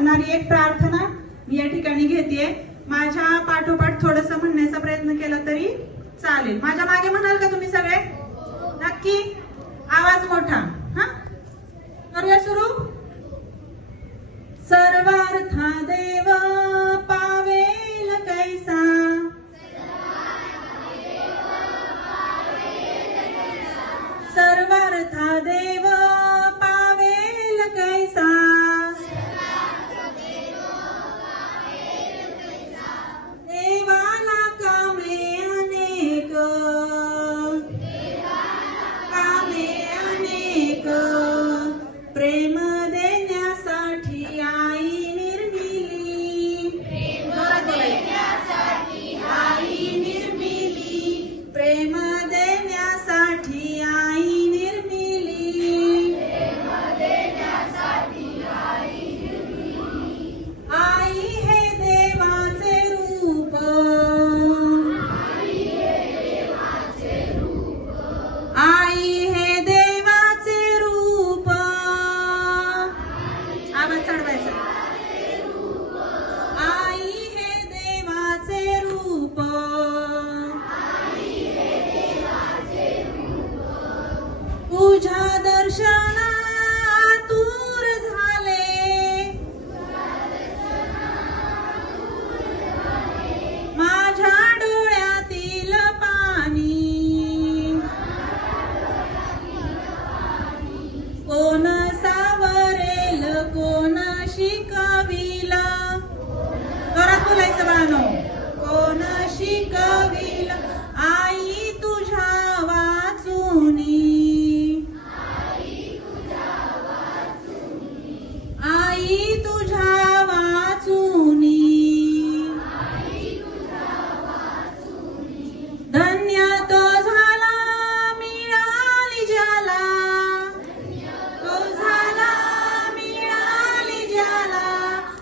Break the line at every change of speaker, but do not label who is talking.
सांगणारी एक प्रार्थना मी या ठिकाणी घेते माझ्या पाठोपाठ थोडस म्हणण्याचा प्रयत्न केला तरी चालेल. माझ्या मागे म्हणाल का तुम्ही सगळे? नक्की? आवाज मोठा. हा? करूया सुरू? सर्वार्था देव पावेल कैसा? सर्वार्था देव दूर झाले. माझ्या डोळ्यातील पाणी. कोण unidos.